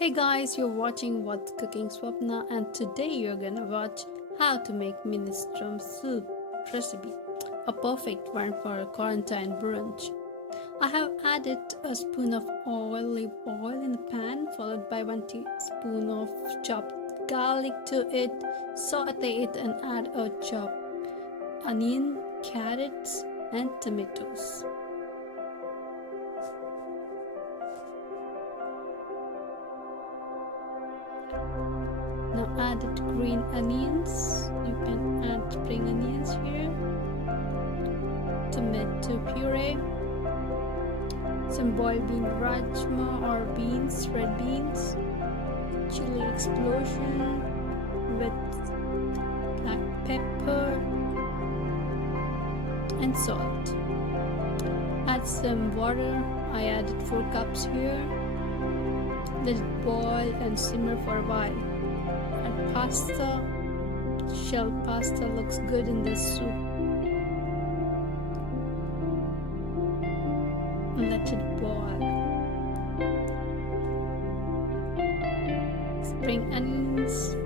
Hey guys, you're watching What's Cooking Swapna, and today you're gonna watch how to make minestrone soup recipe, a perfect one for a quarantine brunch. I have added a spoon of olive oil in the pan, followed by 1 teaspoon of chopped garlic to it. Saute it and add a chopped onion, carrots, and tomatoes. Now add it green onions. You can add spring onions here. Tomato puree. Some boiled bean rajma or beans, red beans. Chili explosion with black pepper and salt. Add some water. I added 4 cups here. Let it boil and simmer for a while. Add pasta. Shell pasta looks good in this soup. Let it boil. Spring onions.